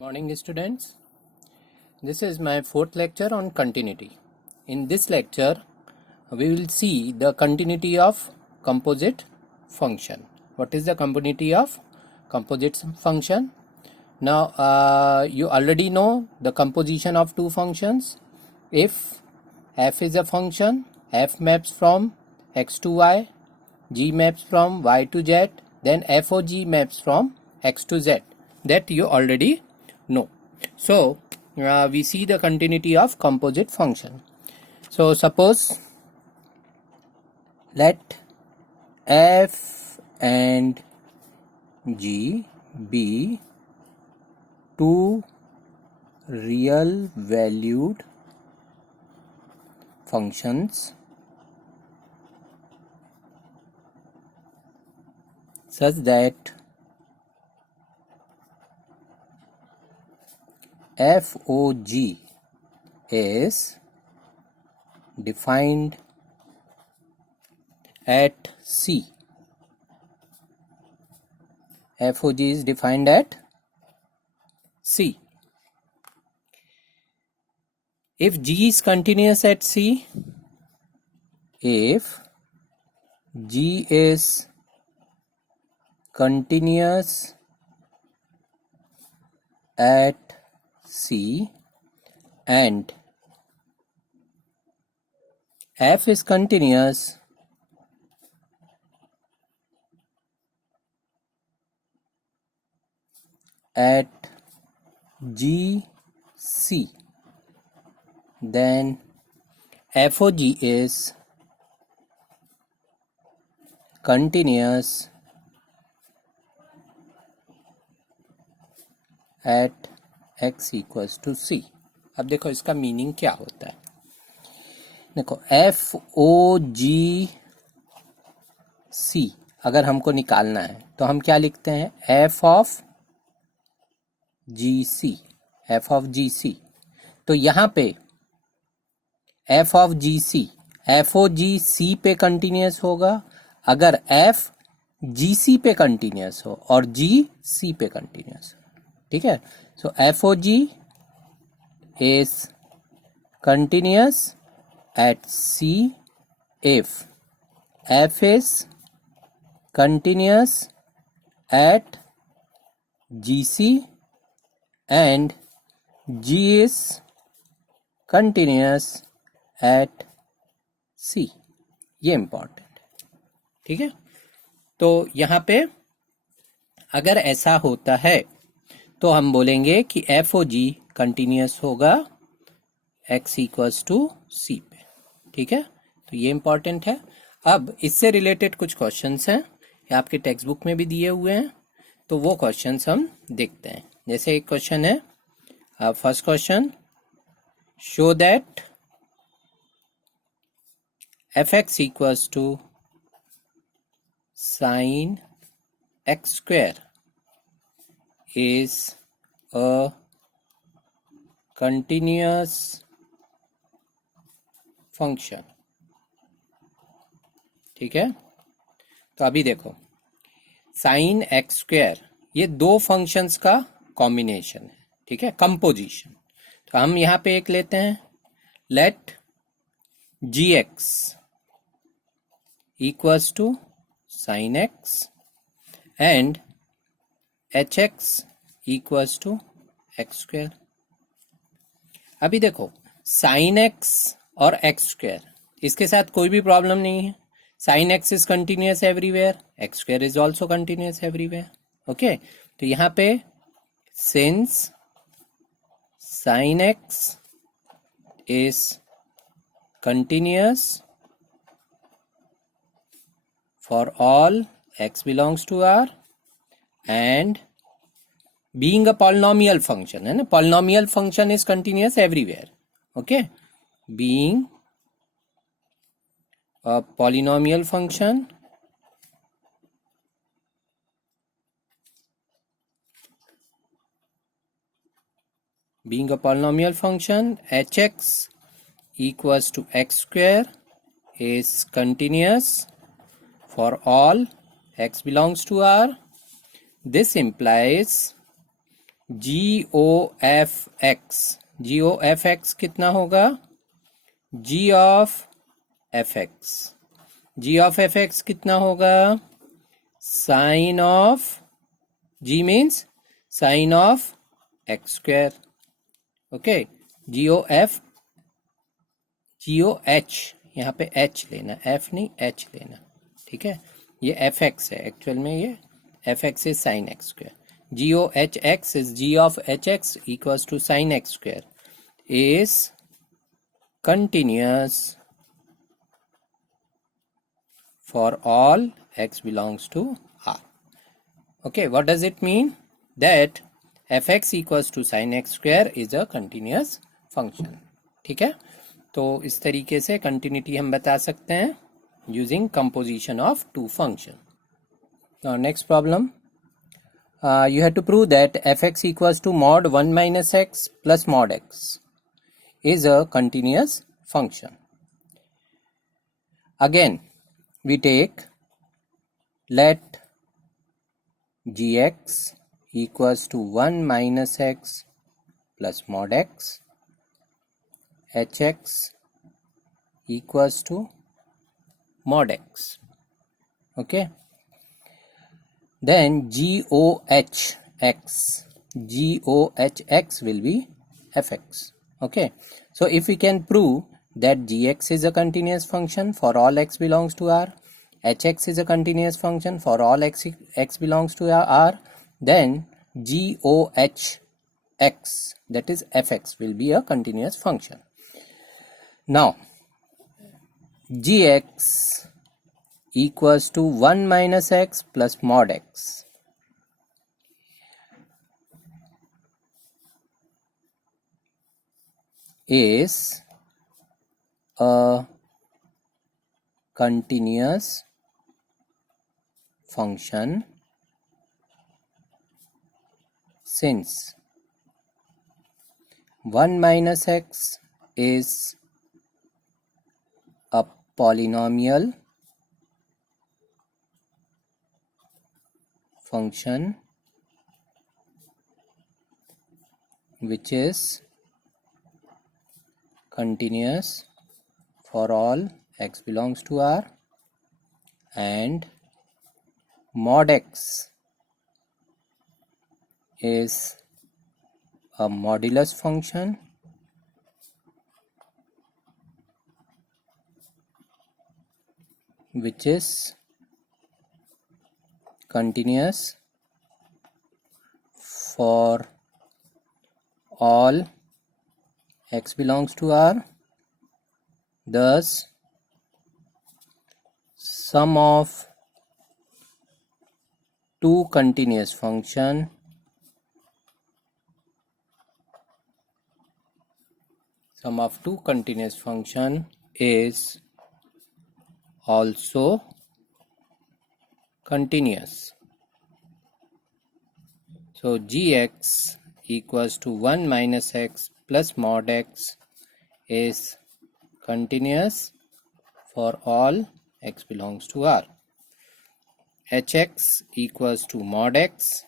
Morning students, this is my fourth lecture on continuity. In this lecture we will see the continuity of composite function. What is the continuity of composite function? Now you already know the composition of two functions. If f is a function, f maps from x to y, g maps from y to z, then f of g maps from x to z. That you already know. So we see the continuity of composite function. So suppose let f and g be two real valued functions such that f of g is defined at C. f of g is defined at C. If g is continuous at C, if g is continuous at C and f is continuous at GC, then f of g is continuous at x equals to c. अब देखो इसका meaning क्या होता है. देखो F o g सी अगर हमको निकालना है तो हम क्या लिखते हैं, f of g c. F of g c, तो यहाँ पे f of g c, f o g c पे कंटिन्यूस होगा अगर एफ जी सी पे कंटिन्यूस हो और जी सी पे कंटिन्यूस हो. ठीक है. So f of g is continuous at C if f is continuous at GC and g is continuous at C. ये इम्पॉर्टेंट है. ठीक है. तो यहाँ पे अगर ऐसा होता है तो हम बोलेंगे कि एफ ओ जी कंटिन्यूस होगा x इक्वल्स टू सी पे. ठीक है. तो ये इंपॉर्टेंट है. अब इससे रिलेटेड कुछ क्वेश्चंस हैं, ये आपके टेक्स्ट बुक में भी दिए हुए हैं, तो वो क्वेश्चंस हम देखते हैं. जैसे एक क्वेश्चन है, first question, show that f x equals to sine x square is a continuous function. ठीक है. तो अभी देखो साइन एक्स स्क्वायर ये दो फंक्शंस का कॉम्बिनेशन है. ठीक है, कंपोजिशन. तो हम यहां पे एक लेते हैं, let g x equals to sine x and h x equals to x square. अभी देखो साइन एक्स और एक्स स्क्वायर, इसके साथ कोई भी प्रॉब्लम नहीं है. Sine x is continuous everywhere, x square is also continuous everywhere. Okay. तो यहाँ पे since sine x is continuous for all x belongs to R and being a polynomial function, है ना, polynomial function is continuous everywhere. Okay, being a polynomial function hx equals to x square is continuous for all x belongs to R. This implies g o f x कितना होगा? G of f x कितना होगा? Sine of g means sine of x square. Okay, g o h, यहाँ पे H लेना, F नहीं H लेना. ठीक है, ये एफ एक्स है, एक्चुअल में ये f x is sine x square. G o h x is g of h x equals to sine x square is continuous for all x belongs to R. Okay, what does it mean? That fx equals to sin x square is a continuous function. ठीक है, तो इस तरीके से continuity हम बता सकते हैं using composition of two function. Now next problem, you have to prove that fx equals to mod 1 minus x plus mod x is a continuous function. Again, we take let gx equals to 1 minus x plus mod x, hx equals to mod x. Okay, then gohx will be fx. Okay, so if we can prove that gx is a continuous function for all x belongs to R, hx is a continuous function for all x belongs to R, then gohx, that is fx, will be a continuous function. Now gx equals to 1 minus x plus mod x. Is a continuous function since 1 minus x is a polynomial function which is continuous for all x belongs to R, and mod x is a modulus function which is continuous for all x belongs to R. Thus, sum of two continuous function is also continuous. So gx equals to 1 minus x plus mod x is continuous for all x belongs to R. hx equals to mod x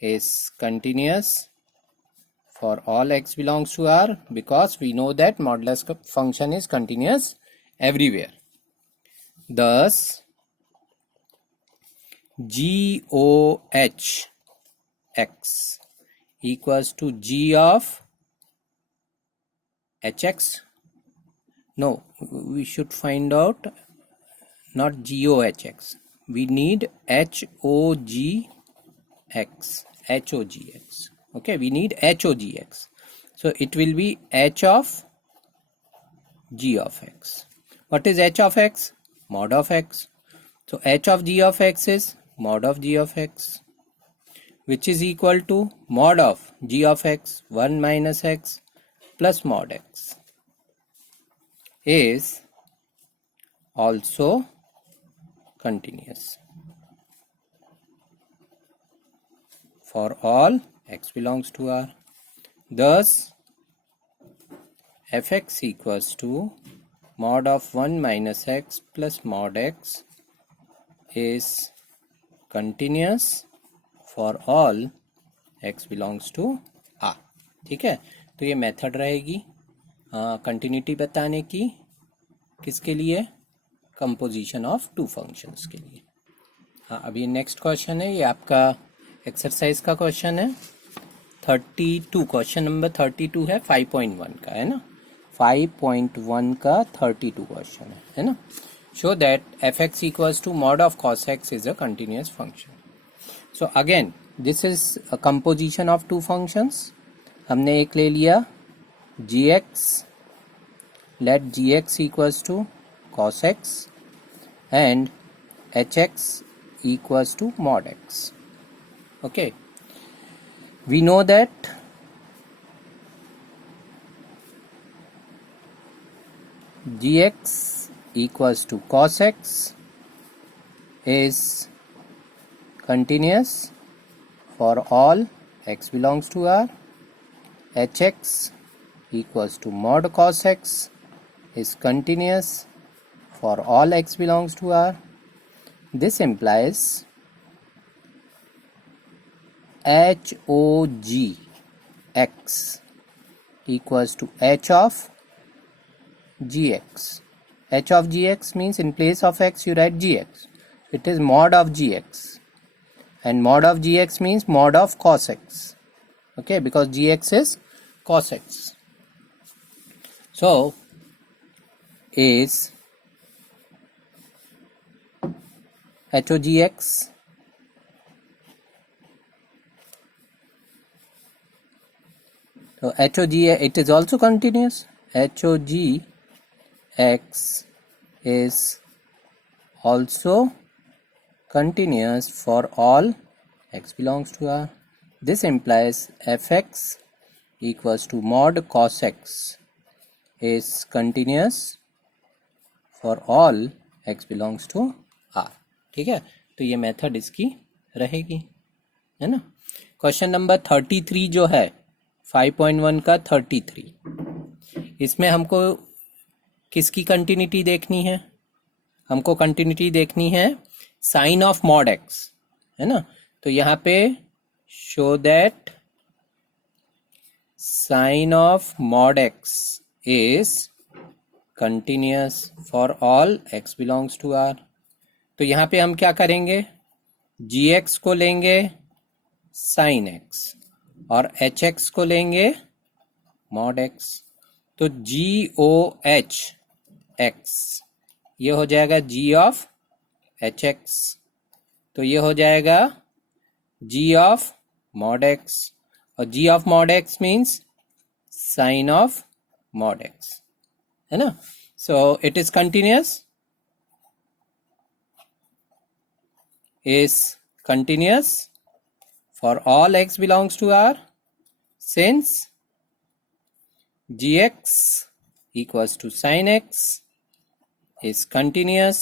is continuous for all x belongs to R, because we know that modulus function is continuous everywhere. Thus gohx equals to g of hx. No, we should find out not gohx, we need hogx. Okay, we need hogx, so it will be h of g of x. What is h of x? Mod of x. So h of g of x is mod of g of x, which is equal to mod of g of x 1 minus x plus mod x, is also continuous for all x belongs to R. Thus fx equals to mod of 1 minus x plus mod x is continuous for all x belongs to r। ठीक है, तो ये method रहेगी continuity बताने की, किसके लिए, composition of two functions के लिए। हाँ, अभी नेक्स्ट क्वेश्चन है, ये आपका एक्सरसाइज का क्वेश्चन है 32, क्वेश्चन नंबर 32 है 5.1 का, है ना, 5.1 का 32 क्वेश्चन है ना। Show that f x equals to mod of cos x is a continuous function. So again this is a composition of two functions. हमने एक ले लिया g x, let g x equals to cos x and h x equals to mod x. Okay, we know that gx equals to cos x is continuous for all x belongs to r. hx equals to mod cos x is continuous for all x belongs to r. This implies HOG x equals to h of gx. h of gx means in place of x you write gx. It is mod of gx, and mod of gx means mod of cos x. Okay, because gx is cos x. So is HOGX so HOG it is also continuous. HOGX is also continuous for all x belongs to R. This implies fx equals to mod cos x is continuous for all x belongs to R. ठीक है, तो ये method इसकी रहेगी, है ना। Question number 33 जो है 5.1 का 33, इसमें हमको किसकी कंटिन्यूटी देखनी है, हमको कंटिन्यूटी देखनी है साइन ऑफ मॉड एक्स, है ना। तो यहाँ पे show that sine of mod x is continuous for all x belongs to R. तो यहाँ पे हम क्या करेंगे, जी एक्स को लेंगे साइन एक्स और एच एक्स को लेंगे मॉड एक्स। तो जी ओ एच एक्स ये हो जाएगा जी ऑफ एच एक्स, तो ये हो जाएगा जी ऑफ मॉड एक्स, और g of mod x means sine of mod x, है ना। So it is continuous, is continuous for all x belongs to R, since gx equals to sin x is continuous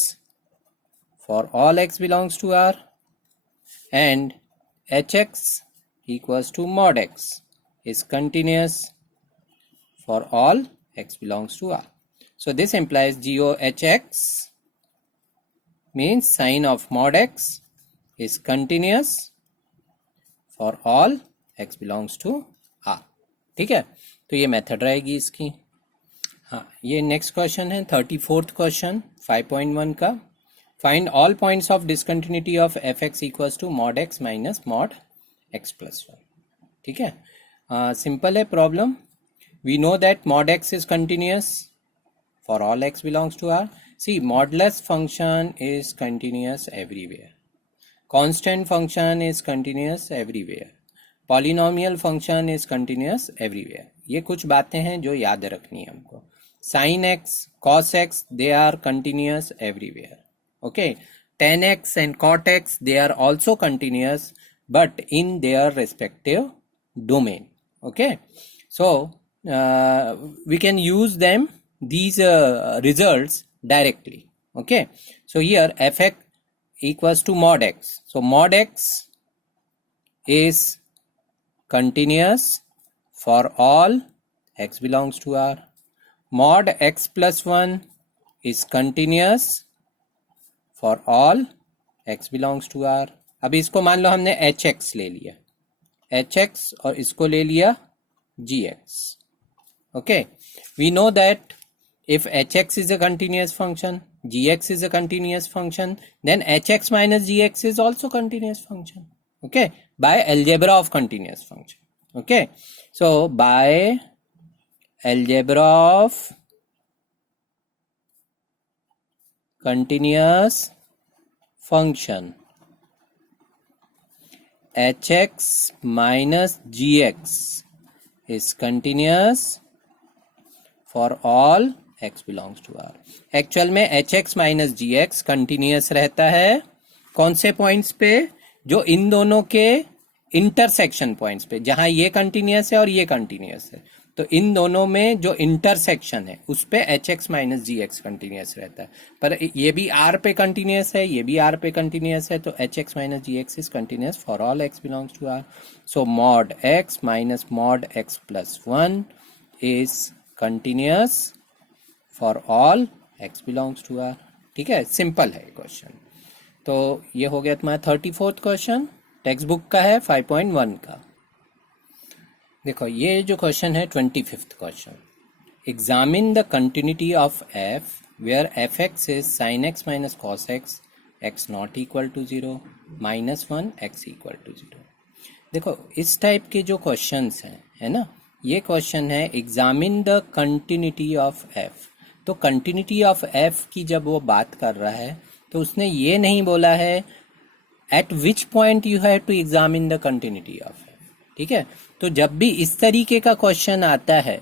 for all x belongs to R, and hx equals to mod x is continuous for all x belongs to R. So this implies GOHX means sin of mod x is continuous for all x belongs to R. ठीक है, तो ये method रहेगी इसकी। हाँ, ये next question है 34th question 5.1 का, find all points of discontinuity of f x equals to mod x minus mod x plus 1। ठीक है, सिंपल है problem. We know that mod x is continuous for all x belongs to R. See, modulus function is continuous everywhere, constant function is continuous everywhere, polynomial function is continuous everywhere। ये कुछ बातें हैं जो याद रखनी है हमको। sin x, cos x, they are continuous everywhere, okay। tan x and cot x, they are also continuous but in their respective domain, okay। So we can use them, these results directly, okay। So here fx equals to mod x. So mod x is continuous for all x belongs to R. Mod x plus 1 is continuous for all x belongs to R. अब इसको मान लो हमने hx ले लिया, H x और इसको ले लिया g x. Okay, we know that if hx is a continuous function, gx is a continuous function, then hx minus gx is also continuous function. Okay, by algebra of continuous function. Okay, so by algebra of continuous function, hx minus gx is continuous for all x belongs to R. Actual में H x minus g x continuous रहता है कौन से points पे, जो इन दोनों के intersection points पे, जहां ये कंटिन्यूस है और ये कंटिन्यूस है, तो इन दोनों में जो इंटरसेक्शन है उस पे H x minus g x continuous रहता है. पर ये भी आर पे कंटिन्यूस है, ये भी आर पे कंटिन्यूस है, तो h x minus g x is continuous for all x belongs to R. So mod x minus mod x plus 1 is continuous for all x belongs to R. ठीक है, simple है question. तो ये हो गया तुम्हारा 34th क्वेश्चन, टेक्स्ट बुक का है 5.1 का. देखो ये जो क्वेश्चन है 25th question. Examine the continuity of f where f x is sine x minus cos x, x not equal to 0, -1 x equal to 0. देखो इस टाइप के जो क्वेश्चंस हैं, है ना, ये क्वेश्चन है examine the continuity of F. तो कंटिन्यूटी ऑफ एफ की जब वो बात कर रहा है तो उसने ये नहीं बोला है at which point you have to examine the continuity of f. ठीक है, तो जब भी इस तरीके का क्वेश्चन आता है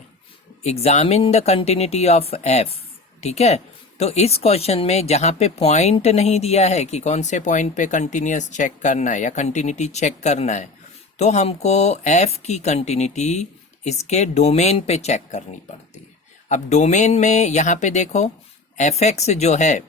examine the continuity of f, ठीक है, तो इस क्वेश्चन में जहां पे पॉइंट नहीं दिया है कि कौन से पॉइंट पे कंटिन्यूस चेक करना है या कंटिन्यूटी चेक करना है, तो हमको एफ की कंटिन्यूटी इसके डोमेन पे चेक करनी पड़ती है. अब डोमेन में यहाँ पे देखो एफ एक्स जो है,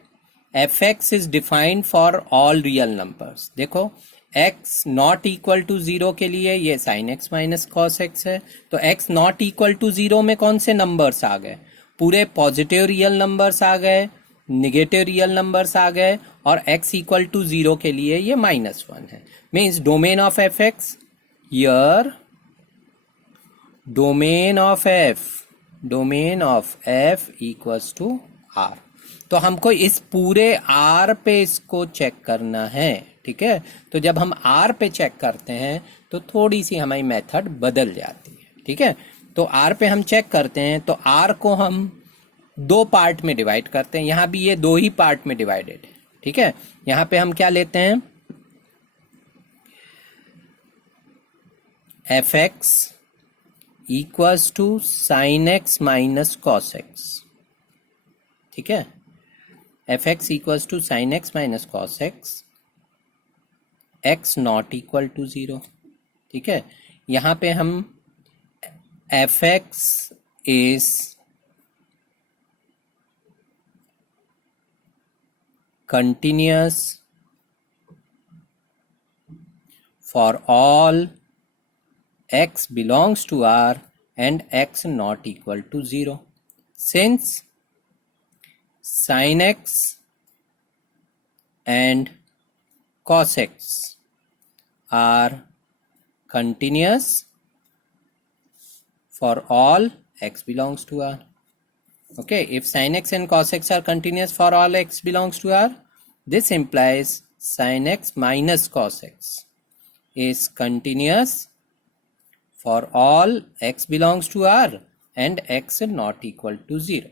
f x is defined for all real numbers. देखो एक्स नॉट इक्वल टू 0 के लिए ये sign x minus cos x है, तो एक्स नॉट इक्वल टू 0 में कौन से नंबर्स आ गए, पूरे पॉजिटिव रियल नंबर्स आ गए, निगेटिव रियल नंबर्स आ गए, और एक्स इक्वल टू 0 के लिए ये -1 है. Means domain of f x, yeah domain of f equals to R. तो हमको इस पूरे आर पे इसको चेक करना है. ठीक है, तो जब हम आर पे चेक करते हैं तो थोड़ी सी हमारी मेथड बदल जाती है. ठीक है, तो आर पे हम चेक करते हैं तो आर को हम 2 पार्ट में डिवाइड करते हैं. यहां भी ये 2 ही पार्ट में डिवाइडेड है. ठीक है, यहां पे हम क्या लेते हैं, f x equals to sine x minus cos x. ठीक है, f x equals to sine x minus cos x, x not equal to 0. ठीक है, यहां पे हम f x is continuous for all x belongs to R and x not equal to 0. Since sin x and cos x are continuous for all x belongs to R. Okay, if sin x and cos x are continuous for all x belongs to R, this implies sin x minus cos x is continuous for all x belongs to R and x not equal to 0.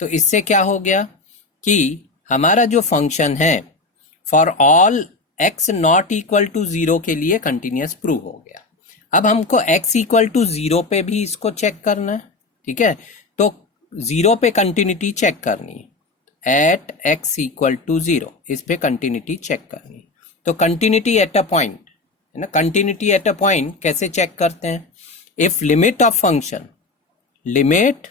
तो इससे क्या हो गया कि हमारा जो function है for all x not equal to 0 के लिए कंटिन्यूस प्रूव हो गया. अब हमको x इक्वल टू 0 पे भी इसको चेक करना है. ठीक है, तो 0 पे कंटिन्यूटी चेक करनी है, एट x इक्वल टू 0 इस पे कंटिन्यूटी चेक करनी. तो कंटिन्यूटी एट अ पॉइंट है ना, कंटिन्यूटी एट अ पॉइंट कैसे चेक करते हैं, if limit of function limit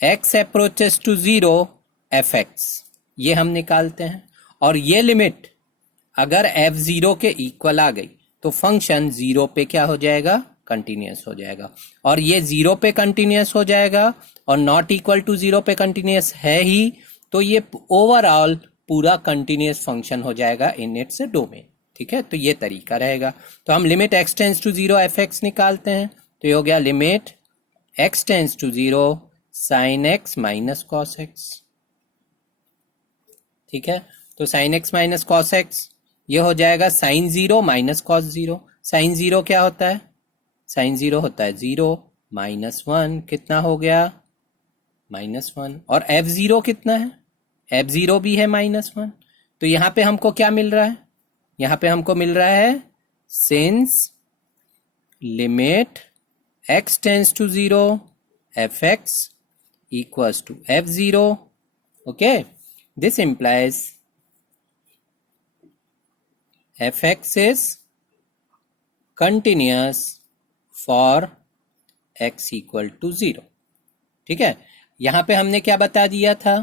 x approaches to 0 f x, ये हम निकालते हैं, और ये लिमिट अगर f0 के इक्वल आ गई तो फंक्शन 0 पे क्या हो जाएगा, कंटिन्यूस हो जाएगा, और ये 0 पे कंटिन्यूस हो जाएगा और नॉट इक्वल टू 0 पे कंटिन्यूस है ही, तो ये ओवरऑल पूरा कंटिन्यूस फंक्शन हो जाएगा इन इट्स डोमेन. ठीक है, तो ये तरीका रहेगा। तो हम limit x tends to 0 f x निकालते हैं, तो ये हो गया limit x tends to 0 sine x minus cos x. ठीक है, तो sine x minus cos x ये हो जाएगा साइन 0 माइनस कॉस 0। साइन 0 क्या होता है? साइन 0 होता है 0 माइनस 1 कितना हो गया? -1। और f0 कितना है? f0 भी है -1। तो यहाँ पे हमको क्या मिल रहा है? यहाँ पे हमको मिल रहा है since limit x tends to 0 f x equals to f0, okay, this implies fx is continuous for x equal to 0। ठीक है, यहां पे हमने क्या बता दिया था?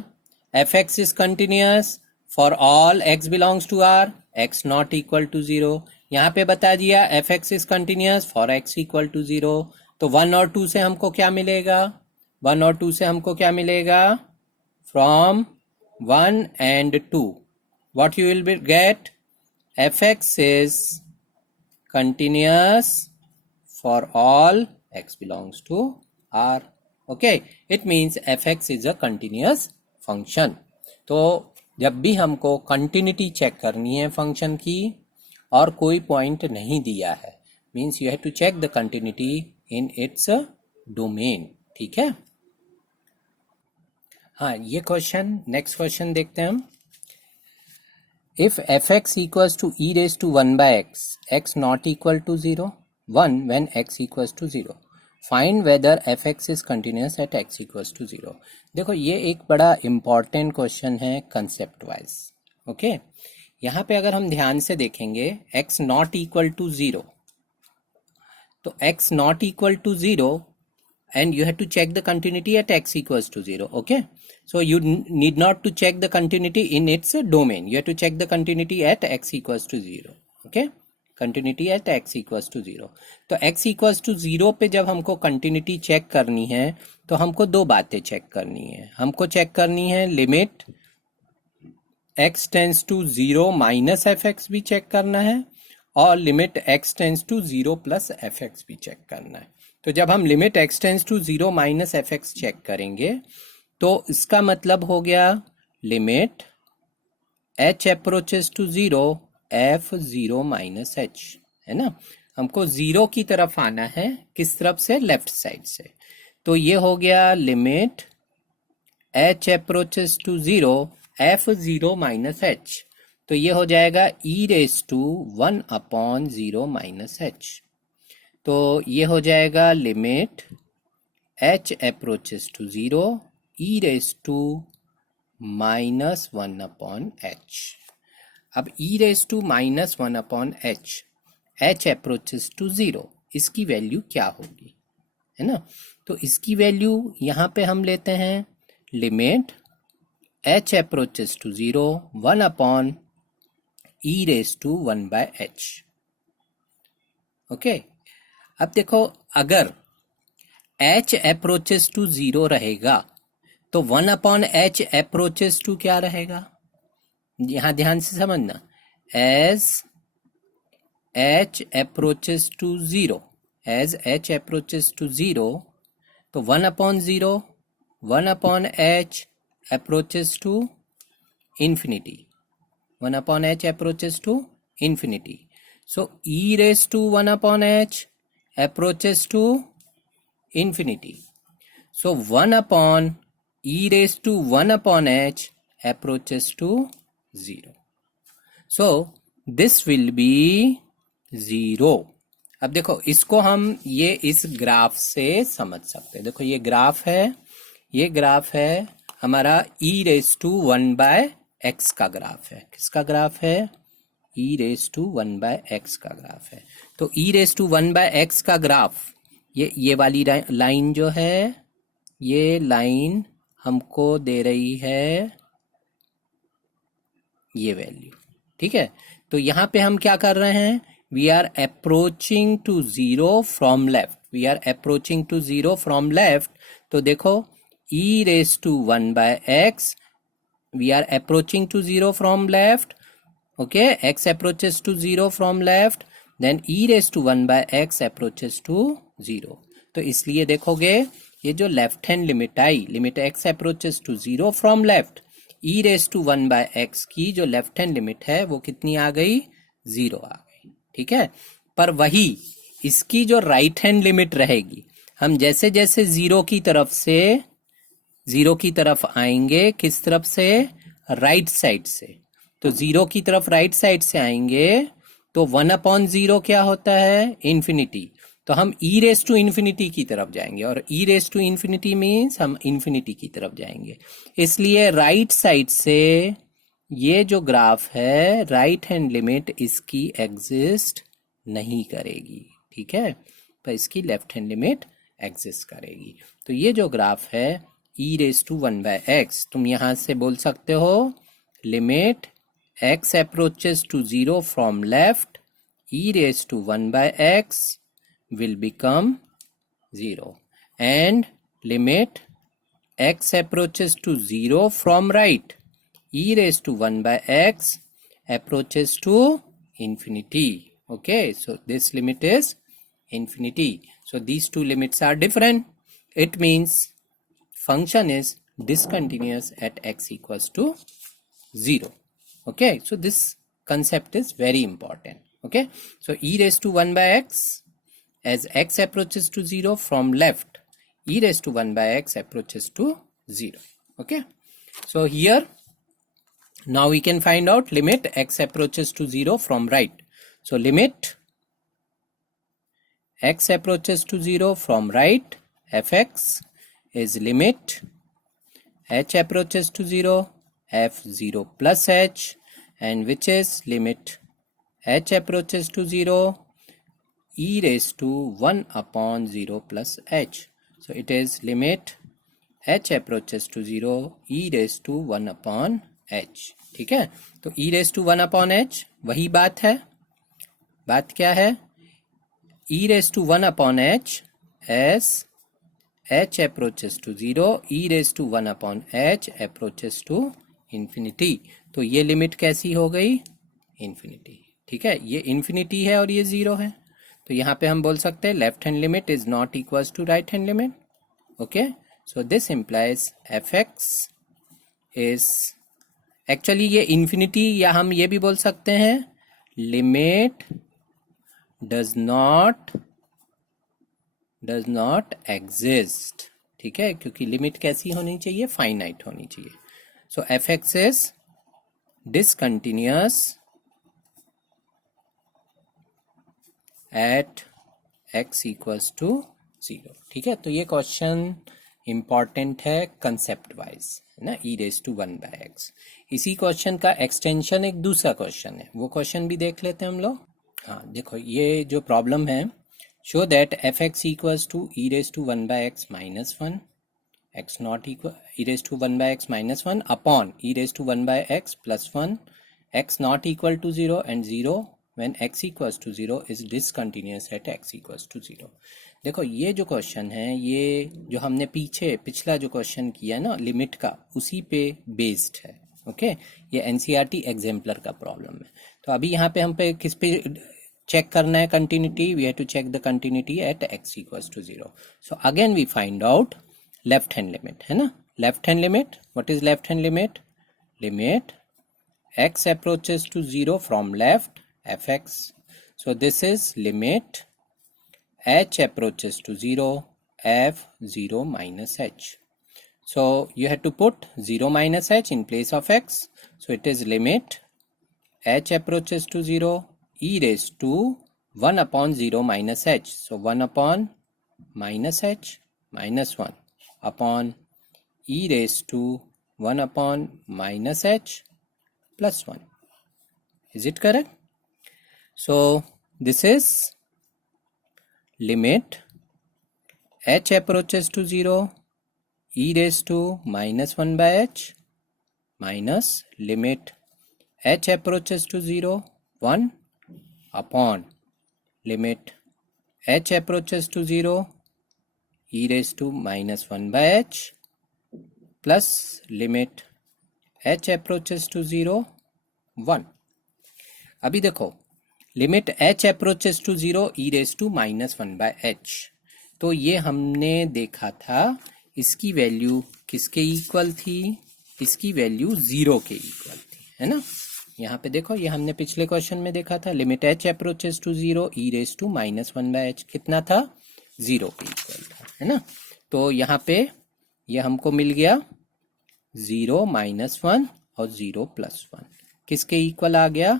fx is continuous for all x belongs to R, x not equal to 0। यहां पे बता दिया fx is continuous for x equal to 0। तो 1 और 2 से हमको क्या मिलेगा? 1 और 2 से हमको क्या मिलेगा? From 1 and 2 what you will get? fx is continuous for all x belongs to R, okay, it means fx is a continuous function। तो जब भी हमको कंटिन्यूटी चेक करनी है फंक्शन की और कोई पॉइंट नहीं दिया है, means you have to check the continuity in its domain. ठीक है, हाँ, ये क्वेश्चन, नेक्स्ट क्वेश्चन देखते हैं हम। If fx equals to e raised to 1 by x, x not equal to 0, 1 when x equals to 0, find whether fx is continuous at x equals to 0। देखो ये एक बड़ा इम्पॉर्टेंट क्वेश्चन है concept wise, okay. यहाँ पे अगर हम ध्यान से देखेंगे x नॉट इक्वल टू 0, तो x not equal to 0 and you have to check the continuity at x equals to 0, okay, so you need not to check the continuity in its domain, you have to check the continuity at x equals to 0, okay, continuity at x equals to 0। तो x equals to 0 पे जब हमको continuity check करनी है तो हमको दो बातें चेक करनी है। हमको चेक करनी है limit x tends to 0 minus f x भी चेक करना है और limit x tends to 0 plus f x भी चेक करना है। तो जब हम limit x tends to 0 minus f x check करेंगे तो इसका मतलब हो गया limit h approaches to 0 f0 minus h, है ना। हमको 0 की तरफ आना है, किस तरफ से? लेफ्ट साइड से। तो ये हो गया limit h approaches to 0 f0 minus h, तो ये हो जाएगा e raise to 1 upon 0 minus h। तो ये हो जाएगा limit h approaches to 0 e raise to minus 1 upon h। अब e raise to minus 1 upon h approaches to 0, इसकी वैल्यू क्या होगी, है ना। तो इसकी वैल्यू यहाँ पे हम लेते हैं limit h approaches to 0 1 upon e raise to 1 by h, okay. अब देखो अगर h अप्रोचेस टू 0 रहेगा तो 1 अपॉन h अप्रोचेस टू क्या रहेगा? यहां ध्यान से समझना, as h approaches to 0, as h approaches to 0, तो 1 upon 0 1 upon h approaches to infinity, 1 upon h approaches to infinity. So e raise to 1 upon h approaches to infinity, so 1 upon e raised to 1 upon h approaches to 0, so this will be 0। अब देखो इसको हम ये इस graph से समझ सकते हैं। देखो ये ग्राफ है, ये ग्राफ है हमारा e raise to 1 by x का ग्राफ है। किसका ग्राफ है? e raise to 1 by x का ग्राफ है। तो e raise to 1 by x का ग्राफ, ये वाली लाइन जो है, ये लाइन हमको दे रही है ये वैल्यू, ठीक है। तो यहाँ पे हम क्या कर रहे हैं? We are approaching to 0 from left, we are approaching to 0 from left. तो देखो e raise to 1 by x, we are approaching to 0 from left, Okay, x approaches to 0 from left, then e raised to 1 by x approaches to 0. तो इसलिए देखोगे ये जो left hand limit I, limit x approaches to 0 from left, e raised to 1 by x की जो left hand limit है वो कितनी आ गई, 0 आ गई. ठीक है, पर वही इसकी जो राइट हैंड लिमिट रहेगी, हम जैसे जैसे 0 की तरफ आएंगे, किस तरफ से, राइट साइड से. तो 0 की तरफ राइट साइड से आएंगे तो 1/0 क्या होता है, इन्फिनिटी. तो हम e रेस टू इन्फिनिटी की तरफ जाएंगे, और e raise to infinity means हम इन्फिनिटी की तरफ जाएंगे. इसलिए राइट साइड से ये जो ग्राफ है, राइट हैंड लिमिट इसकी एग्जिस्ट नहीं करेगी. ठीक है, पर इसकी लेफ्ट हैंड लिमिट एग्जिस्ट करेगी. तो ये जो ग्राफ है e raise to 1 by x, तुम यहां से बोल सकते हो limit x approaches to 0 from left, e raised to 1 by x will become 0, and limit x approaches to 0 from right, e raised to 1 by x approaches to infinity. Okay, so this limit is infinity. So these two limits are different. It means function is discontinuous at x equals to 0. Okay, so this concept is very important. Okay, so e raised to 1 by x, as x approaches to 0 from left, e raised to 1 by x approaches to 0. Okay, so here now we can find out limit x approaches to 0 from right. So limit x approaches to 0 from right, fx is limit h approaches to 0, f0 plus h, and which is limit h approaches to 0, e raised to 1/0 plus h. So it is limit h approaches to 0, e raised to 1/h. ठीक है, तो e raised to 1/h वही बात है. बात क्या है, e raised to 1/h as h approaches to 0, e raised to 1/h approaches to infinity. तो ये लिमिट कैसी हो गई, इन्फिनिटी. ठीक है, ये इन्फिनिटी है और ये 0 है. तो यहाँ पे हम बोल सकते हैं left hand limit is not equals to right hand limit. Okay, so this implies f x is actually ये इन्फिनिटी, या हम ये भी बोल सकते हैं लिमिट डज नॉट एग्जिस्ट. ठीक है, क्योंकि लिमिट कैसी होनी चाहिए, फाइनाइट होनी चाहिए. So f x is discontinuous at x equals to 0. ठीक है, तो ये क्वेश्चन इंपॉर्टेंट है कंसेप्ट वाइज, है ना, e raised to 1 by x. इसी क्वेश्चन का एक्सटेंशन एक दूसरा क्वेश्चन है, वो क्वेश्चन भी देख लेते हैं हम लोग. हाँ देखो, ये जो प्रॉब्लम है, show that f x equals to e raised to 1 by x minus 1, x not equal e raised to 1 by x minus 1 upon e raised to 1 by x plus 1, x not equal to 0 and 0 when x equals to 0 is discontinuous at x equals to 0. देखो ये जो question है, ये जो हमने पिछला जो question किया ना लिमिट का, उसी पे बेस्ड है. ओके, ये एनसीईआरटी एग्जाम्पलर का प्रॉब्लम है. तो अभी यहाँ पे हम पे किस पे चेक करना है continuity, we have to check the continuity at x equals to 0. So again we find out left hand limit, है ना. Left hand limit, what is left hand limit, limit x approaches to 0 from left, fx. So this is limit h approaches to 0, f0 minus h. So you have to put 0 minus h in place of x. So it is limit h approaches to 0, e raised to 1/0 minus h. So 1/ minus h minus 1 upon e raised to 1/ minus h plus 1. Is it correct? So this is limit h approaches to 0, e raised to minus 1 by h minus limit h approaches to 0, 1 upon limit h approaches to 0, e raised to minus 1 by h plus limit h approaches to 0, 1. अभी देखो limit h approaches to 0 e raise to -1/h, तो ये हमने देखा था इसकी value किसके equal थी, इसकी वैल्यू 0 के इक्वल थी, है ना। यहाँ पे देखो ये हमने पिछले क्वेश्चन में देखा था, limit h approaches to 0 e raise to -1/h कितना था, 0 के इक्वल था, है ना। तो यहाँ पे ये हमको मिल गया 0 -1 और 0 +1 किसके इक्वल आ गया,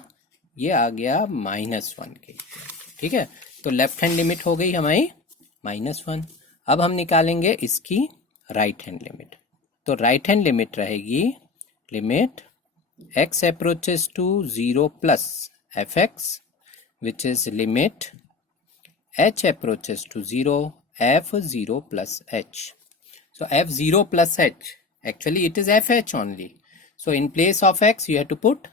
ये आ गया -1 के इक्वल, ठीक है। तो लेफ्ट हैंड लिमिट हो गई हमारी -1। अब हम निकालेंगे इसकी राइट हैंड लिमिट। तो राइट हैंड लिमिट रहेगी limit x approaches to 0 plus fx which is limit h approaches to 0 f0 plus h. So f0 plus h, actually it is fh only. So in place of x you have to put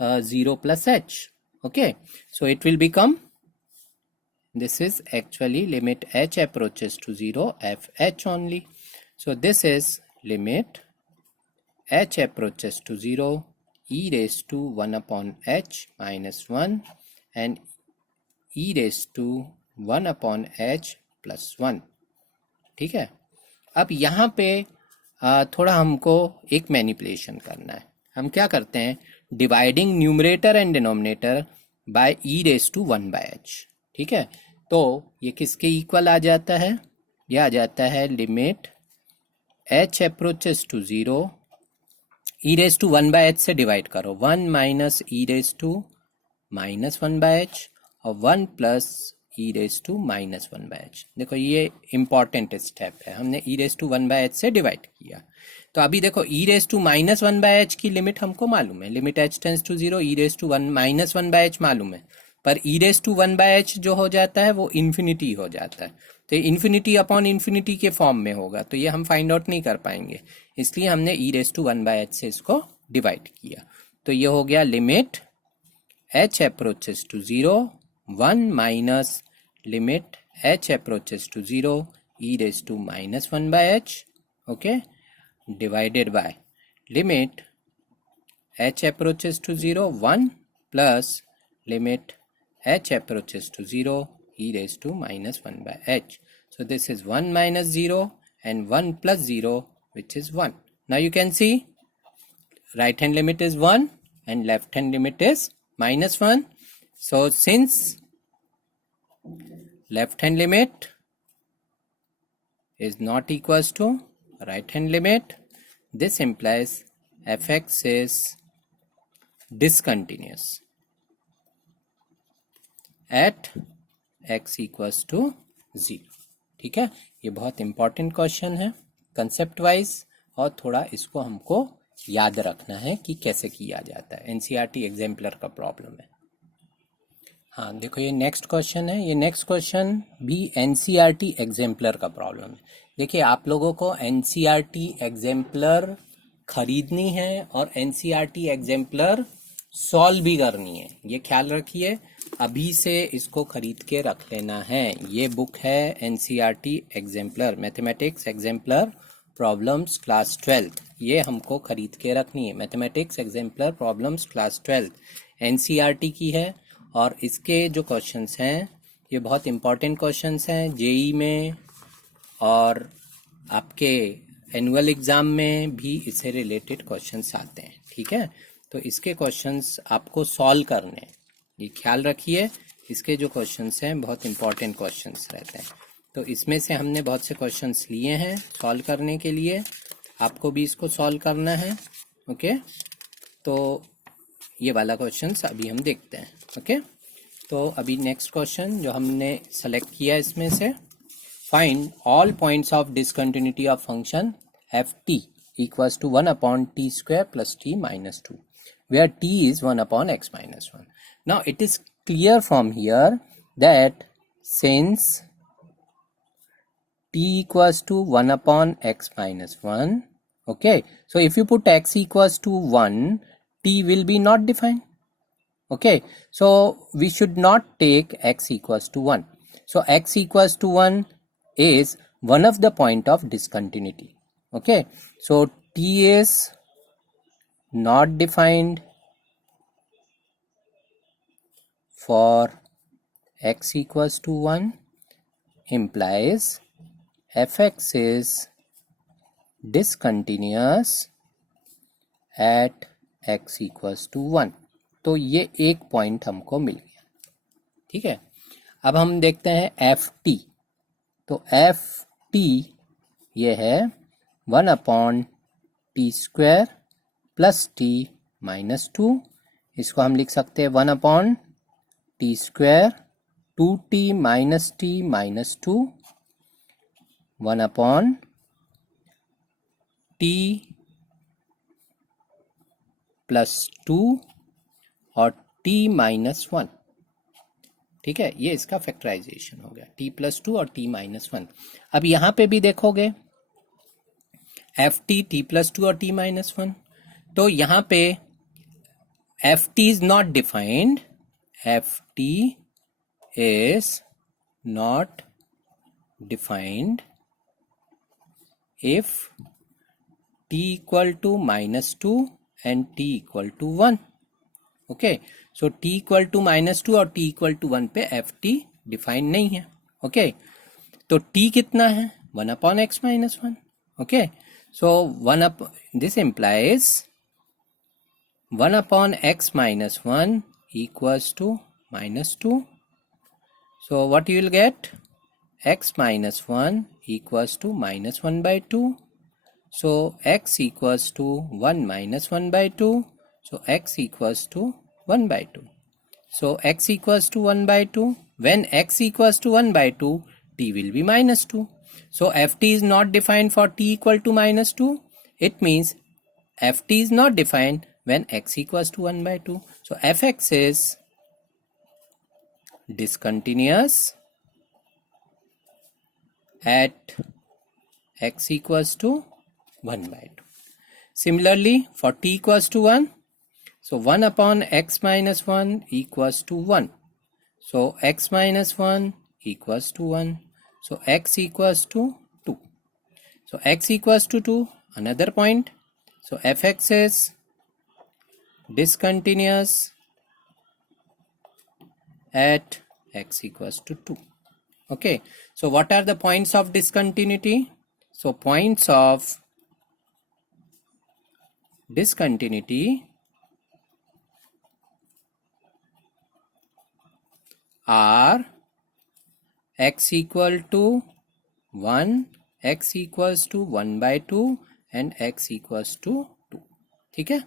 0 plus h. Okay, so it will become, this is actually limit h approaches to 0 fh only. So this is limit h approaches to 0 e raised to 1 upon h minus 1 and e raised to 1 upon h plus 1. ठीक है। अब यहाँ पे थोड़ा हमको एक manipulation करना है। हम क्या करते हैं, dividing numerator and denominator by e raise to 1/h। ठीक है, तो ये किसके इक्वल आ जाता है, ये आ जाता है limit h approaches to 0 e raise to 1/h से डिवाइड करो, 1 minus E raise to -1/h और 1 plus E raise to -1/h। देखो ये इंपॉर्टेंट स्टेप है, हमने ई रेस टू 1/h से डिवाइड किया। तो अभी देखो ई रेस टू -1/h की लिमिट हमको मालूम है, limit h tends to 0 e raise to -1/h मालूम है, पर ई रेस टू 1/h जो हो जाता है वो इन्फिनिटी हो जाता है, तो इन्फिनिटी अपॉन इन्फिनिटी के फॉर्म में होगा, तो ये हम फाइंड आउट नहीं कर पाएंगे, इसलिए हमने ई रेस टू 1/h से इसको डिवाइड किया। तो ये हो गया limit h approaches to 0 1 minus limit h approaches to 0 e raised to -1/h, okay, divided by limit h approaches to 0 1 plus limit h approaches to 0 e raised to -1/h. So this is 1 minus 0 and 1 plus 0 which is 1. Now you can see right hand limit is 1 and left hand limit is -1. So since left hand limit is not equals to right hand limit, this implies fx is discontinuous at x equals to 0. ठीक है, ये बहुत important question है concept wise, और थोड़ा इसको हमको याद रखना है कि कैसे किया जाता है, एनसीईआरटी एग्जाम्पलर का प्रॉब्लम है। हाँ देखो ये नेक्स्ट क्वेश्चन है, ये नेक्स्ट क्वेश्चन भी एनसीईआरटी एग्जाम्पलर का प्रॉब्लम है। देखिए आप लोगों को एनसीईआरटी एग्जाम्पलर खरीदनी है और एनसीईआरटी एग्जाम्पलर सॉल्व भी करनी है, ये ख्याल रखिए, अभी से इसको खरीद के रख लेना है। ये बुक है NCERT exemplar, mathematics exemplar problems class 12, ये हमको खरीद के रखनी है। Mathematics exemplar problems class 12 NCERT की है, और इसके जो क्वेश्चंस हैं ये बहुत इंपॉर्टेंट क्वेश्चंस हैं जेई में, और आपके एनुअल एग्ज़ाम में भी इससे रिलेटेड क्वेश्चंस आते हैं। ठीक है, तो इसके क्वेश्चंस आपको सॉल्व करने हैं, ये ख्याल रखिए, इसके जो क्वेश्चंस हैं बहुत इंपॉर्टेंट क्वेश्चंस रहते हैं। तो इसमें से हमने बहुत से क्वेश्चंस लिए हैं सॉल्व करने के लिए, आपको भी इसको सॉल्व करना है। ओके, तो ये वाला क्वेश्चंस अभी हम देखते हैं। ओके, तो अभी नेक्स्ट क्वेश्चन जो हमने सेलेक्ट किया इसमें से, find all points of discontinuity of function f t equals to 1 upon t square plus t minus 2 where t is 1 upon x minus 1. Now it is clear from here that since t equals to 1 upon x minus 1, okay, so if you put x equals to 1, t will be not defined. Okay, so we should not take x equals to 1. So x equals to 1 is one of the point of discontinuity. Okay, so t is not defined for x equals to 1 implies fx is discontinuous at x equals to 1। तो ये एक point हमको मिल गया, ठीक है। अब हम देखते हैं एफ टी। तो एफ टी ये है 1/t² प्लस टी माइनस 2। इसको हम लिख सकते हैं 1/t², 2t minus T minus 2, 1/t plus 2 और t माइनस 1, ठीक है। ये इसका फैक्टराइजेशन हो गया, t प्लस 2 और t माइनस 1। अब यहाँ पे भी देखोगे एफ टी टी प्लस 2 और t माइनस 1, तो यहाँ पे F T is not defined, F T is not defined if t equal to minus 2 and t equal to 1। Okay, so t equal to minus 2 और t equal to 1 पे ft define नहीं है। Okay, तो t कितना है 1/x minus 1। Okay, so this implies 1/x minus 1 equals to minus 2। So what you will get, x minus 1 equals to minus 1 by 2. So x equals to 1 minus 1 by 2. So x equals to 1 by 2. So x equals to 1 by 2. When x equals to 1 by 2, t will be minus 2. So ft is not defined for t equal to minus 2. It means ft is not defined when x equals to 1 by 2. So fx is discontinuous at x equals to 1 by 2. Similarly, for t equals to 1, so 1/x minus 1 equals to 1. So x minus 1 equals to 1. So x equals to 2. So x equals to 2, another point. So fx is discontinuous at x equals to 2. Okay, so what are the points of discontinuity? So points of discontinuity are x equal to 1, x equals to 1 by 2 and x equals to 2। ठीक है,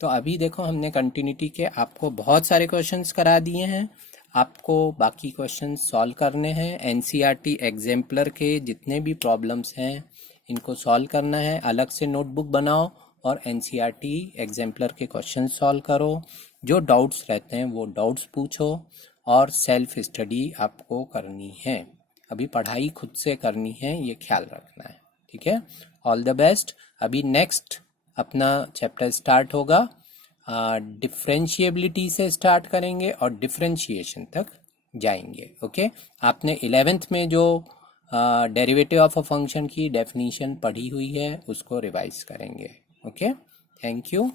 तो अभी देखो हमने continuity के आपको बहुत सारे क्वेश्चंस करा दिए हैं। आपको बाकी क्वेश्चंस सॉल्व करने हैं। एनसीईआरटी एग्जाम्पलर के जितने भी प्रॉब्लम्स हैं इनको सॉल्व करना है। अलग से नोटबुक बनाओ और एनसीईआरटी एग्जाम्पलर के क्वेश्चन सॉल्व करो। जो डाउट्स रहते हैं वो डाउट्स पूछो और सेल्फ स्टडी आपको करनी है। अभी पढ़ाई खुद से करनी है, ये ख्याल रखना है। ठीक है, ऑल द बेस्ट। अभी नेक्स्ट अपना चैप्टर स्टार्ट होगा, डिफरेंशिएबिलिटी से स्टार्ट करेंगे और डिफरेंशिएशन तक जाएंगे। ओके, आपने 11th में जो डेरिवेटिव ऑफ अ फंक्शन की डेफिनीशन पढ़ी हुई है उसको रिवाइज करेंगे। Okay, thank you.